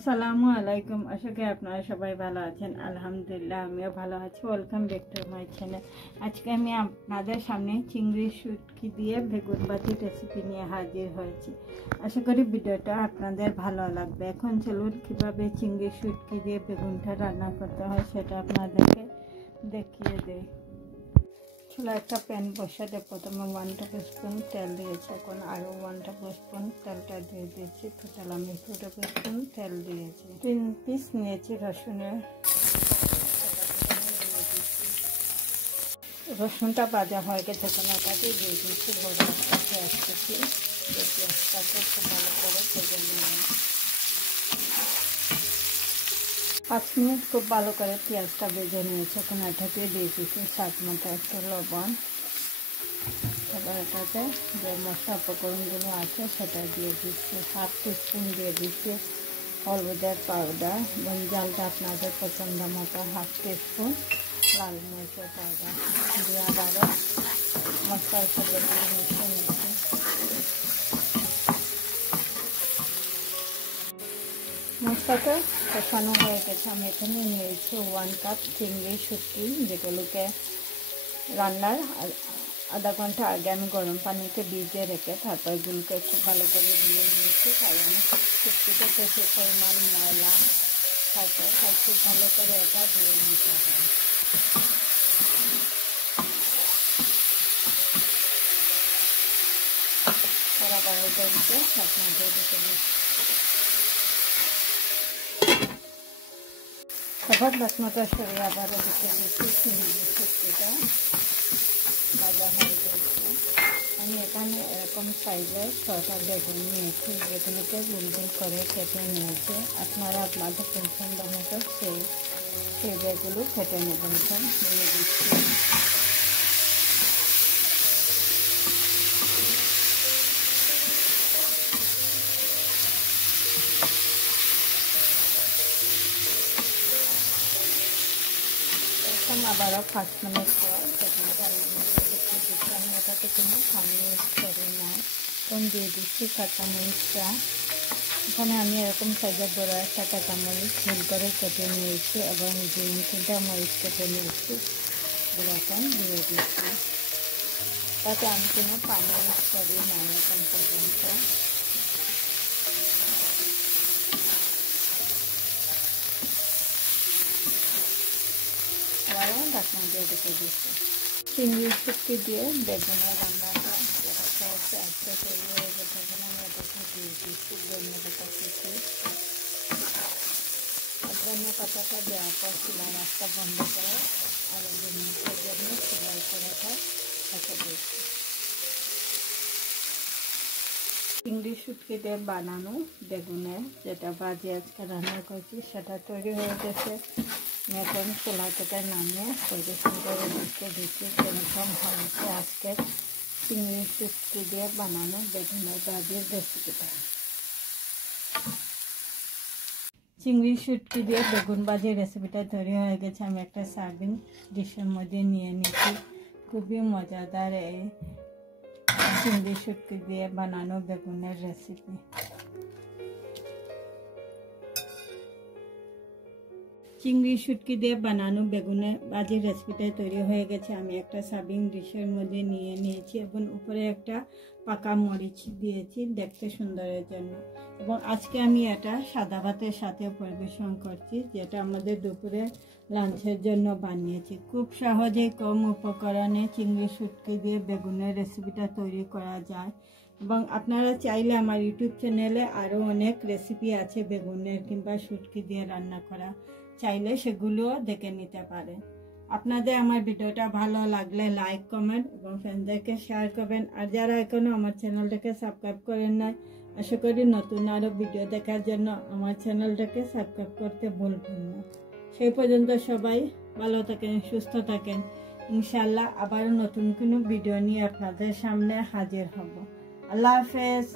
আসসালামু আলাইকুম। আশা করি আপনারা সবাই ভালো আছেন। আলহামদুলিল্লাহ আমিও ভালো আছি। Welcome back to my channel. আজকে আমি আপনাদের সামনে চিংড়ি শুটকি দিয়ে বেগুন ভাজি রেসিপি নিয়ে হাজির হয়েছি। আশা করি ভিডিওটা আপনাদের ভালো লাগবে। এখন চলুন কীভাবে চিংড়ি শুটকি দিয়ে বেগুনটা রান্না করতে হয় সেটা আপনাদেরকে দেখিয়ে দেই। চুলা একটা প্যান বসাতে প্রথমে 1 টেবিলস্পুন তেল দিয়েছি। এখন আরও 1 টেবিলস্পুন তেলটা দিয়ে দিয়েছি। টোটাল আমি 2 টেবিলস্পুন তেল দিয়েছি। 3 পিস নিয়েছি রসুনের। রসুনটা ভাজা হয়ে গেছে, তখন ওটাকে দিয়ে দিচ্ছি বড় একটা পেঁয়াজ কুচি। পেঁয়াজটাকে খুব ভালো করে ভেজে নেব। 5 মিনিট খুব ভালো করে পেঁয়াজটা ভেজে নিয়েছি। এখন এটাকে দিয়ে দিচ্ছি স্বাদ মতো একটু লবণ। এবার এটাতে যে মশলা উপকরণগুলো আছে সেটা দিয়ে দিচ্ছি। 1/2 টিস্পুন দিয়ে দিচ্ছি হলুদের পাউডার এবং ঝালটা আপনাদের পছন্দ মতো 1/2 টিস্পুন লাল মরিচের পাউডার দিয়ে আবারও মশলার সাথে দিয়ে মিশিয়ে নিচ্ছি। মশলাটা কষানো হয়ে গেছে। আমি এখানে নিয়েছি 1 কাপ চিংড়ি শুটকি, যেগুলোকে রান্নার আধা ঘন্টা আগে আমি গরম পানিতে ভিজিয়ে রেখে তারপর এগুলোকে খুব ভালো করে ধুয়ে নিয়েছি, কারণ শুটকিতে প্রচুর পরিমাণ ময়লা থাকে, তাই খুব ভালো করে এটা ধুয়ে নিতে হয়। সারা বাড়িতে দিতে আপনাদের দিতে দিচ্ছি। তারপর বাসমতা সরিয়ে আবারও দিতে দিচ্ছি চিংড়ি শুটকিটা ভাজা হয়ে গেছে। আমি এখানে এরকম সাইজের 6টা বেগুন নিয়েছি, যেগুলোকে গোল গোল করে কেটে নিয়েছি। আপনারা আপনাদের পছন্দ মতো সেই বেগুলো কেটে নেবেন। দিয়ে দিচ্ছি আবারও 5 মিনিট পর বেগুনটা আমি এটাতে কোনো পানি ইউজ করি না। এখন দিয়ে দিচ্ছি কাঁচামরিচটা। এখানে আমি এরকম সাইজের বড় একটা কাঁচামরিচ ঝোল করে কেটে নিয়েছি এবং 2-3টা মরিচ কেটে নিয়েছি, এখন দিয়ে দিচ্ছি। তাতে আমি কোনো পানি ইউজ করি না এখন পর্যন্ত। আবারও ঢাকনা দিয়ে রেখে দিচ্ছি। চিংড়ি শুটকি দিয়ে বেগুনের রান্নাটা আজকে তৈরি হয়ে গেছে। আমি এটাকে দিয়ে দিচ্ছি ধনিয়া পাতা কুচি। ধনিয়া পাতাটা দেওয়ার পর চুলার আঁচটা বন্ধ করে আরও 2 মিনিটের জন্য চুলাই করে রেখে দিচ্ছি। চিংড়ি শুটকি দিয়ে বানানো বেগুনের যেটা ভাজি আজকে রান্না করছি সেটা তৈরি হয়ে গেছে। এখন চুলা থেকে নামিয়ে পরিবেশন করে দিচ্ছি। যেরকম হয়েছে আজকে চিংড়ি শুটকি দিয়ে বানানো বেগুনের ভাজির রেসিপিটা। চিংড়ি শুটকি দিয়ে বেগুন ভাজির রেসিপিটা তৈরি হয়ে গেছে। আমি একটা সার্ভিং ডিশের মধ্যে নিয়ে নিচ্ছি। খুবই মজাদার এই চিংড়ি শুটকি দিয়ে বানানো বেগুনের রেসিপি। চিংড়ি শুটকি দিয়ে বানানো বেগুনের ভাজির রেসিপিটা তৈরি হয়ে গেছে। আমি একটা সার্ভিং ডিশের মধ্যে নিয়ে নিয়েছি এবং উপরে একটা পাকা মরিচ দিয়েছি দেখতে সুন্দরের জন্য। এবং আজকে আমি এটা সাদা ভাতের সাথে পরিবেশন করছি, যেটা আমাদের দুপুরে লাঞ্চের জন্য বানিয়েছি। খুব সহজে কম উপকরণে চিংড়ি শুটকি দিয়ে বেগুনের রেসিপিটা তৈরি করা যায়। এবং আপনারা চাইলে আমার ইউটিউব চ্যানেলে আরও অনেক রেসিপি আছে বেগুনের কিংবা শুটকি দিয়ে রান্না করা, চাইলে সেগুলোও দেখে নিতে পারেন। আপনাদের আমার ভিডিওটা ভালো লাগলে লাইক, কমেন্ট এবং ফ্রেন্ডদেরকে শেয়ার করবেন। আর যারা এখনও আমার চ্যানেলটাকে সাবস্ক্রাইব করেন নাই, আশা করি নতুন আরও ভিডিও দেখার জন্য আমার চ্যানেলটাকে সাবস্ক্রাইব করতে ভুলবেন না। সেই পর্যন্ত সবাই ভালো থাকেন, সুস্থ থাকেন। ইনশাআল্লাহ আবারও নতুন কোনো ভিডিও নিয়ে আপনাদের সামনে হাজির হব। আল্লাহ হাফেজ।